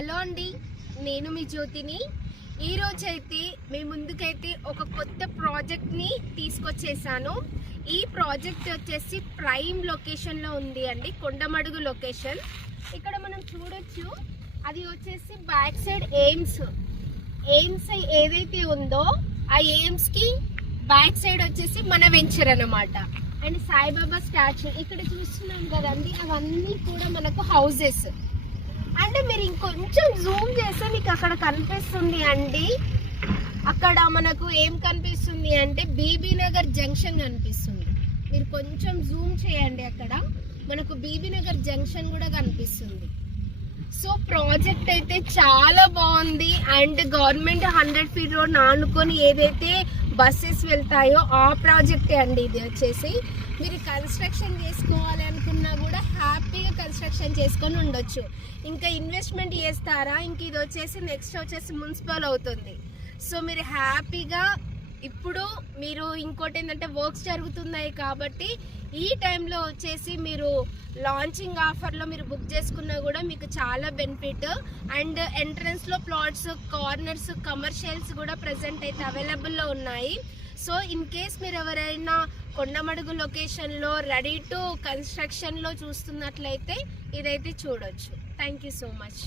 Hello అండి, నేను మీ జ్యోతిని. ఈరోజైతే మీ ముందుకైతే ఒక కొత్త ప్రాజెక్ట్ని తీసుకొచ్చేసాను. ఈ ప్రాజెక్ట్ వచ్చేసి ప్రైమ్ లొకేషన్లో ఉంది అండి, కొండమడుగు లొకేషన్. ఇక్కడ మనం చూడొచ్చు, అది వచ్చేసి బ్యాక్ సైడ్ ఎయిమ్స్ ఏదైతే ఉందో ఆ ఎయిమ్స్కి బ్యాక్ సైడ్ వచ్చేసి మన వెంచర్ అన్నమాట. అండ్ సాయిబాబా స్టాచ్యూ ఇక్కడ చూస్తున్నాం కదండి, అవన్నీ కూడా మనకు హౌసెస్. అంటే మీరు ఇంకొంచెం జూమ్ చేస్తే మీకు అక్కడ కనిపిస్తుంది అండి. అక్కడ మనకు ఏం కనిపిస్తుంది అంటే బీబీ నగర్ జంక్షన్ కనిపిస్తుంది. మీరు కొంచెం జూమ్ చేయండి, అక్కడ మనకు బీబీ నగర్ జంక్షన్ కూడా కనిపిస్తుంది. సో ప్రాజెక్ట్ అయితే చాలా బాగుంది. అండ్ గవర్నమెంట్ 100 ఫీట్ రోడ్ ఆనుకొని ఏదైతే బస్సెస్ వెళ్తాయో ఆ ప్రాజెక్టే అండి ఇది వచ్చేసి. మీరు కన్స్ట్రక్షన్ చేసుకోవాలి అనుకున్నా కూడా హ్యాపీగా కన్స్ట్రక్షన్ చేసుకొని ఉండొచ్చు. ఇంకా ఇన్వెస్ట్మెంట్ చేస్తారా, ఇంక ఇది వచ్చేసి నెక్స్ట్ వచ్చేసి మున్సిపల్ అవుతుంది. సో మీరు హ్యాపీగా ఇప్పుడు మీరు ఇంకోటి ఏంటంటే వర్క్స్ జరుగుతున్నాయి కాబట్టి ఈ టైంలో వచ్చేసి మీరు లాంచింగ్ ఆఫర్లో మీరు బుక్ చేసుకున్నా కూడా మీకు చాలా బెనిఫిట్. అండ్ ఎంట్రన్స్లో ప్లాట్స్, కార్నర్స్, కమర్షియల్స్ కూడా ప్రజెంట్ అయితే అవైలబుల్లో ఉన్నాయి. సో ఇన్ కేస్ మీరు ఎవరైనా కొండమడుగు లొకేషన్లో రెడీ టు కన్స్ట్రక్షన్లో చూస్తున్నట్లయితే ఇదైతే చూడొచ్చు. Thank you so much.